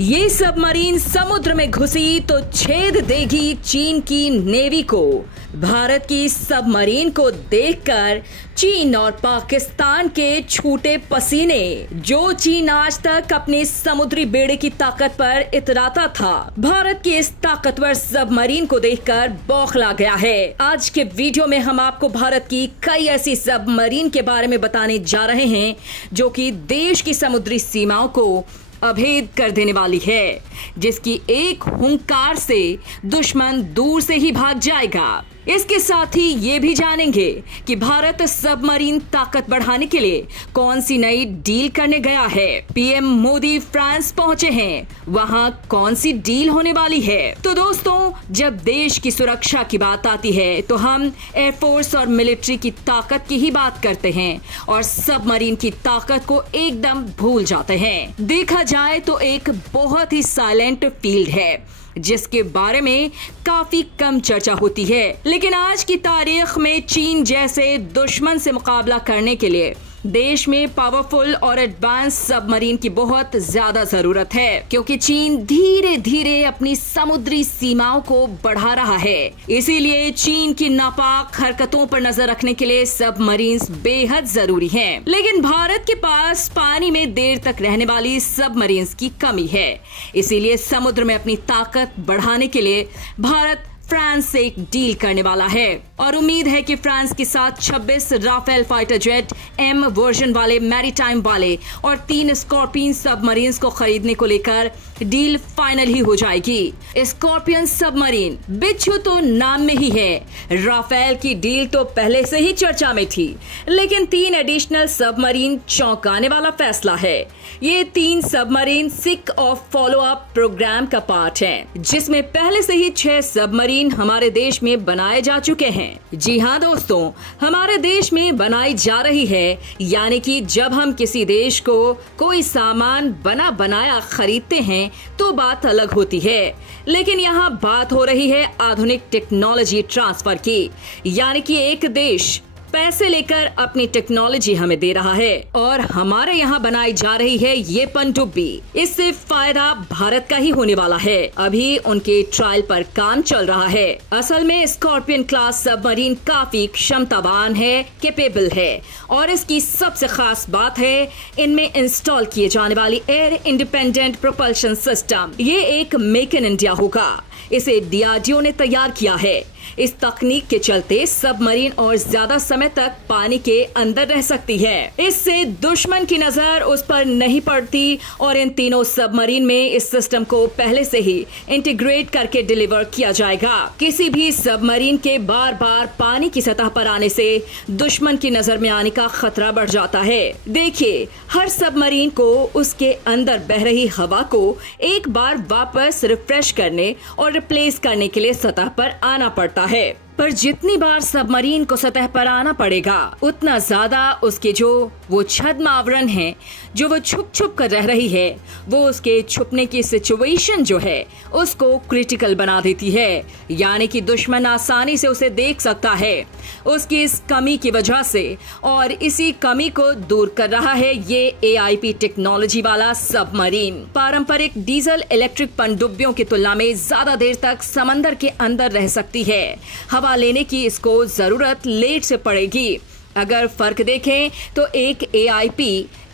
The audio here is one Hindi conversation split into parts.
ये सबमरीन समुद्र में घुसी तो छेद देगी चीन की नेवी को। भारत की सबमरीन को देखकर चीन और पाकिस्तान के छूटे पसीने। जो चीन आज तक अपनी समुद्री बेड़े की ताकत पर इतराता था, भारत की इस ताकतवर सबमरीन को देखकर बौखला गया है। आज के वीडियो में हम आपको भारत की कई ऐसी सबमरीन के बारे में बताने जा रहे हैं जो कि देश की समुद्री सीमाओं को अभेद कर देने वाली है, जिसकी एक हुंकार से दुश्मन दूर से ही भाग जाएगा। इसके साथ ही ये भी जानेंगे कि भारत सबमरीन ताकत बढ़ाने के लिए कौन सी नई डील करने गया है। पीएम मोदी फ्रांस पहुंचे हैं, वहां कौन सी डील होने वाली है। तो दोस्तों, जब देश की सुरक्षा की बात आती है तो हम एयरफोर्स और मिलिट्री की ताकत की ही बात करते हैं और सबमरीन की ताकत को एकदम भूल जाते हैं। देखा जाए तो एक बहुत ही साइलेंट फील्ड है जिसके बारे में काफी कम चर्चा होती है, लेकिन आज की तारीख में चीन जैसे दुश्मन से मुकाबला करने के लिए देश में पावरफुल और एडवांस सबमरीन की बहुत ज्यादा जरूरत है, क्योंकि चीन धीरे धीरे अपनी समुद्री सीमाओं को बढ़ा रहा है। इसीलिए चीन की नापाक हरकतों पर नजर रखने के लिए सबमरीन्स बेहद जरूरी हैं। लेकिन भारत के पास पानी में देर तक रहने वाली सबमरीन्स की कमी है। इसीलिए समुद्र में अपनी ताकत बढ़ाने के लिए भारत फ्रांस से एक डील करने वाला है और उम्मीद है कि फ्रांस के साथ 26 Rafale fighter jet M version वाले मैरीटाइम वाले और 3 स्कॉर्पियन सबमरीन्स को खरीदने को लेकर डील फाइनल ही हो जाएगी। स्कॉर्पियन सबमरीन बिच्छू तो नाम में ही है। राफेल की डील तो पहले से ही चर्चा में थी, लेकिन 3 एडिशनल सबमरीन चौंकाने वाला फैसला है। ये 3 सबमरीन सिक ऑफ फॉलो अप प्रोग्राम का पार्ट है, जिसमें पहले से ही 6 सबमरीन हमारे देश में बनाए जा चुके हैं। जी हाँ दोस्तों, हमारे देश में बनाई जा रही है, यानी कि जब हम किसी देश को कोई सामान बना बनाया खरीदते हैं तो बात अलग होती है, लेकिन यहाँ बात हो रही है आधुनिक टेक्नोलॉजी ट्रांसफर की, यानी कि एक देश पैसे लेकर अपनी टेक्नोलॉजी हमें दे रहा है और हमारे यहाँ बनाई जा रही है ये पनडुब्बी। इससे फायदा भारत का ही होने वाला है। अभी उनके ट्रायल पर काम चल रहा है। असल में स्कॉर्पियन क्लास सबमरीन काफी क्षमतावान है, कैपेबल है और इसकी सबसे खास बात है इनमें इंस्टॉल किए जाने वाली एयर इंडिपेंडेंट प्रोपल्शन सिस्टम। ये एक मेक इन इंडिया होगा। इसे डीआरडीओ ने तैयार किया है। इस तकनीक के चलते सबमरीन और ज्यादा समय तक पानी के अंदर रह सकती है। इससे दुश्मन की नजर उस पर नहीं पड़ती और इन तीनों सबमरीन में इस सिस्टम को पहले से ही इंटीग्रेट करके डिलीवर किया जाएगा। किसी भी सबमरीन के बार बार पानी की सतह पर आने से दुश्मन की नजर में आने का खतरा बढ़ जाता है। देखिए, हर सबमरीन को उसके अंदर बह रही हवा को एक बार वापस रिफ्रेश करने और रिप्लेस करने के लिए सतह पर आना पड़ता है। पर जितनी बार सबमरीन को सतह पर आना पड़ेगा, उतना ज्यादा उसके जो वो छद्म आवरण है, जो वो छुप छुप कर रह रही है, वो उसके छुपने की सिचुएशन जो है उसको क्रिटिकल बना देती है, यानी कि दुश्मन आसानी से उसे देख सकता है उसकी इस कमी की वजह से। और इसी कमी को दूर कर रहा है ये AIP टेक्नोलॉजी वाला सबमरीन। पारंपरिक डीजल इलेक्ट्रिक पनडुब्बियों की तुलना में ज्यादा देर तक समंदर के अंदर रह सकती है। हवा लेने की इसको जरूरत लेट से पड़ेगी। अगर फर्क देखें तो एक AIP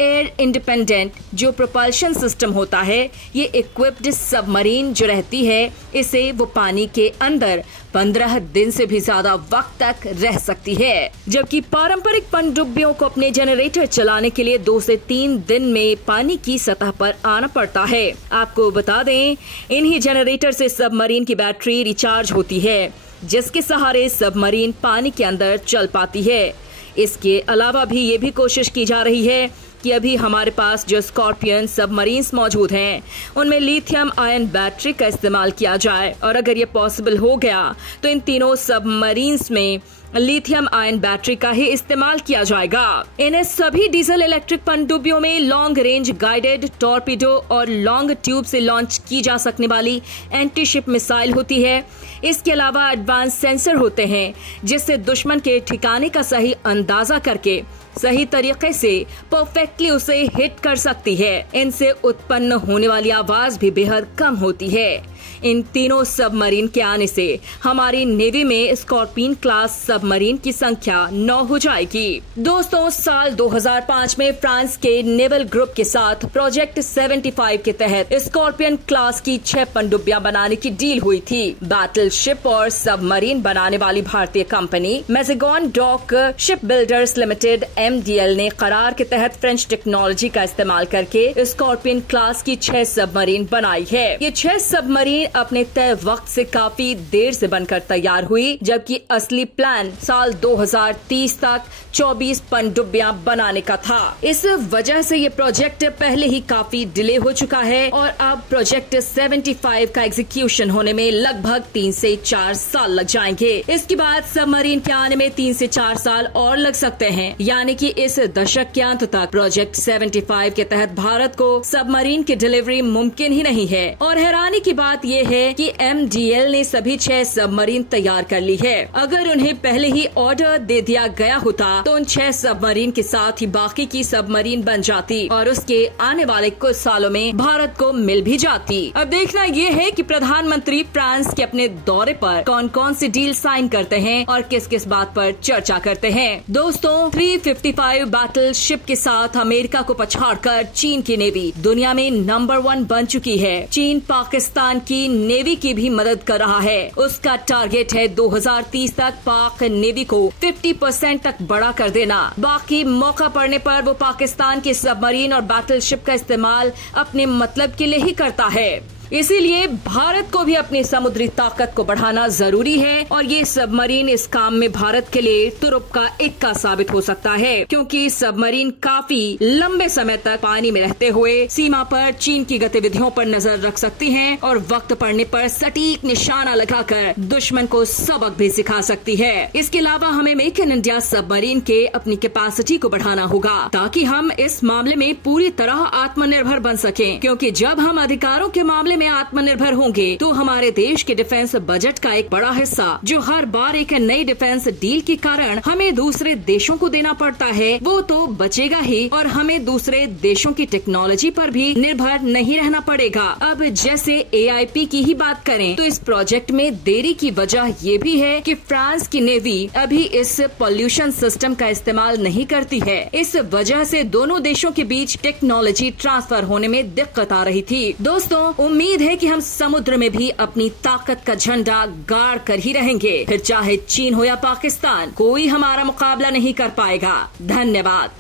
एयर इंडिपेंडेंट जो प्रोपल्शन सिस्टम होता है, ये इक्विप्ड सबमरीन जो रहती है, इसे वो पानी के अंदर 15 दिन से भी ज्यादा वक्त तक रह सकती है, जबकि पारंपरिक पनडुब्बियों को अपने जनरेटर चलाने के लिए 2 से 3 दिन में पानी की सतह पर आना पड़ता है। आपको बता दें, इन्हीं जनरेटर से सबमरीन की बैटरी रिचार्ज होती है, जिसके सहारे सबमरीन पानी के अंदर चल पाती है। इसके अलावा भी ये भी कोशिश की जा रही है कि अभी हमारे पास जो स्कॉर्पियन सबमरीन्स मौजूद हैं, उनमें लिथियम आयन बैटरी का इस्तेमाल किया जाए और अगर ये पॉसिबल हो गया तो इन तीनों सबमरीन्स में लिथियम आयन बैटरी का ही इस्तेमाल किया जाएगा। इन सभी डीजल इलेक्ट्रिक पनडुब्बियों में लॉन्ग रेंज गाइडेड टॉर्पीडो और लॉन्ग ट्यूब से लॉन्च की जा सकने वाली एंटी शिप मिसाइल होती है। इसके अलावा एडवांस सेंसर होते हैं जिससे दुश्मन के ठिकाने का सही अंदाजा करके सही तरीके से परफेक्टली उसे हिट कर सकती है। इनसे उत्पन्न होने वाली आवाज भी बेहद कम होती है। इन तीनों सबमरीन के आने से हमारी नेवी में स्कॉर्पियन क्लास सबमरीन की संख्या 9 हो जाएगी। दोस्तों, साल 2005 में फ्रांस के नेवल ग्रुप के साथ प्रोजेक्ट 75 के तहत स्कॉर्पियन क्लास की 6 पनडुब्बियां बनाने की डील हुई थी। बैटल शिप और सबमरीन बनाने वाली भारतीय company Mazagon dock ship builders limited MDL ने करार के तहत फ्रेंच टेक्नोलॉजी का इस्तेमाल करके स्कॉर्पियन क्लास की 6 सबमरीन बनाई है। ये 6 सबमरीन अपने तय वक्त से काफी देर से बनकर तैयार हुई, जबकि असली प्लान साल 2030 तक 24 पनडुब्बियां बनाने का था। इस वजह से ये प्रोजेक्ट पहले ही काफी डिले हो चुका है और अब प्रोजेक्ट 75 का एग्जीक्यूशन होने में लगभग 3 से 4 साल लग जाएंगे। इसके बाद सबमरीन के आने में 3 से 4 साल और लग सकते हैं, यानी कि इस दशक के अंत तक प्रोजेक्ट 75 के तहत भारत को सबमरीन की डिलीवरी मुमकिन ही नहीं है। और हैरानी की बात ये है कि MDL ने सभी 6 सबमरीन तैयार कर ली है। अगर उन्हें पहले ही ऑर्डर दे दिया गया होता तो उन 6 सबमरीन के साथ ही बाकी की सबमरीन बन जाती और उसके आने वाले कुछ सालों में भारत को मिल भी जाती। अब देखना ये है कि प्रधानमंत्री फ्रांस के अपने दौरे पर कौन कौन सी डील साइन करते हैं और किस किस बात पर चर्चा करते हैं। दोस्तों, 355 बैटल शिप के साथ अमेरिका को पछाड़कर चीन की नेवी दुनिया में नंबर 1 बन चुकी है। चीन पाकिस्तान की नेवी की भी मदद कर रहा है। उसका टारगेट है 2030 तक पाक नेवी को 50% तक बड़ा कर देना। बाकी मौका पड़ने पर वो पाकिस्तान के सबमरीन और बैटल शिप का इस्तेमाल अपने मतलब के लिए ही करता है। इसीलिए भारत को भी अपनी समुद्री ताकत को बढ़ाना जरूरी है और ये सबमरीन इस काम में भारत के लिए तुरुप का इक्का साबित हो सकता है, क्योंकि सबमरीन काफी लंबे समय तक पानी में रहते हुए सीमा पर चीन की गतिविधियों पर नजर रख सकती हैं और वक्त पड़ने पर सटीक निशाना लगाकर दुश्मन को सबक भी सिखा सकती है। इसके अलावा हमें मेक इन इंडिया सबमरीन के अपनी कैपेसिटी को बढ़ाना होगा ताकि हम इस मामले में पूरी तरह आत्मनिर्भर बन सकें, क्योंकि जब हम अधिकारों के मामले में आत्मनिर्भर होंगे तो हमारे देश के डिफेंस बजट का एक बड़ा हिस्सा जो हर बार एक नई डिफेंस डील के कारण हमें दूसरे देशों को देना पड़ता है वो तो बचेगा ही और हमें दूसरे देशों की टेक्नोलॉजी पर भी निर्भर नहीं रहना पड़ेगा। अब जैसे AIP की ही बात करें तो इस प्रोजेक्ट में देरी की वजह ये भी है कि फ्रांस की नेवी अभी इस पॉल्यूशन सिस्टम का इस्तेमाल नहीं करती है। इस वजह से दोनों देशों के बीच टेक्नोलॉजी ट्रांसफर होने में दिक्कत आ रही थी। दोस्तों, उम्मीद है कि हम समुद्र में भी अपनी ताकत का झंडा गाड़ कर ही रहेंगे। फिर चाहे चीन हो या पाकिस्तान, कोई हमारा मुकाबला नहीं कर पाएगा। धन्यवाद।